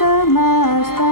समस्त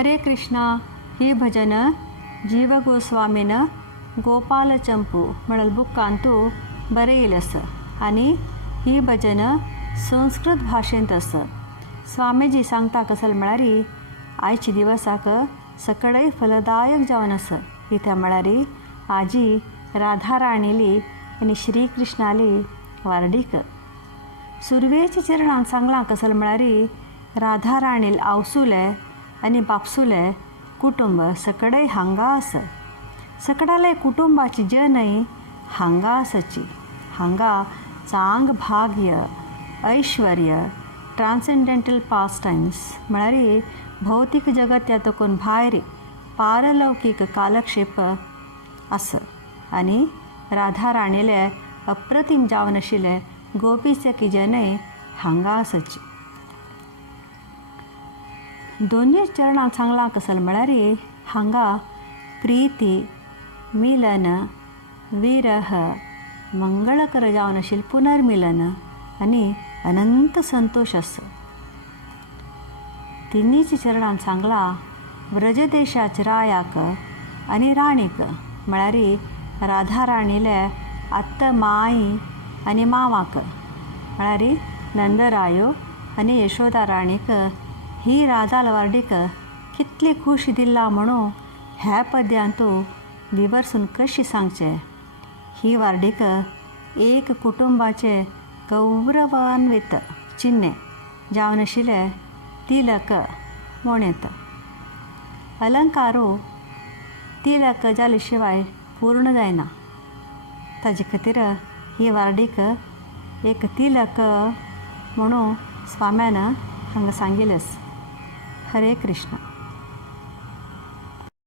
हरे कृष्णा ही भजन जीव गोस्वामीन गोपाल चंपू म्हणल बुकांतू बरयिल्लें आनी ही भजन संस्कृत भाशेंत आसा. स्वामीजी सांगता कसले म्हळ्यार आयच्या दिवसाक सकळय फलदायक जावन आसा. कित्याक म्हळ्यार आजी राधा राणीली आनी श्री कृष्णाली वारडीक सुरवेच्या चरणांत सांगलां कसले म्हळ्यार राधा राणील आवसुले आनी बापसुले कुटुंब सकळय हांगा आसा. सकडाले कुटुंबाची जनय हांगा आसाची. हांगा चांग भाग्य ऐश्वर्य ट्रान्सेंडेंटल पास टायम्स म्हळ्यार भौतीक जगत यातकून भायर पारलौकीक कालक्षेप आसा. आनी राधा राणीले अप्रतिम जावन आशिल्ले गोपीचे की जनय हांगा आसाची. दोनूय चरणांत सांगलां कसले म्हळ्यार हांगा प्रीती मिलन विरह मंगळकर जावन आशिल्लें पुनर्मिलन आनी अनंत संतोष आसा. तिनीच चरणांत सांगलां व्रजदेशाच्या रायाक आनी राणीक म्हळ्यार राधा राणीले आत्ता माई आनी मावाक म्हळ्यार नंदरायो आनी यशोदा राणीक ही राधा वारडीक कितली खूश दिला म्हणून ह्या पद्यांतू विवर्सून कशी सांगचे. ही वारडीक एक कुटुंबाचे गौरवान्वित चिन्हे जावन आशिल्ले तिलक म्हणत. अलंकारू तिलक जाले शिवाय पूर्ण जायना. ताजे खातीर ही वारडीक एक तिलक म्हणून स्वाम्यान हांगा सांगिल्लें. हरे कृष्ण.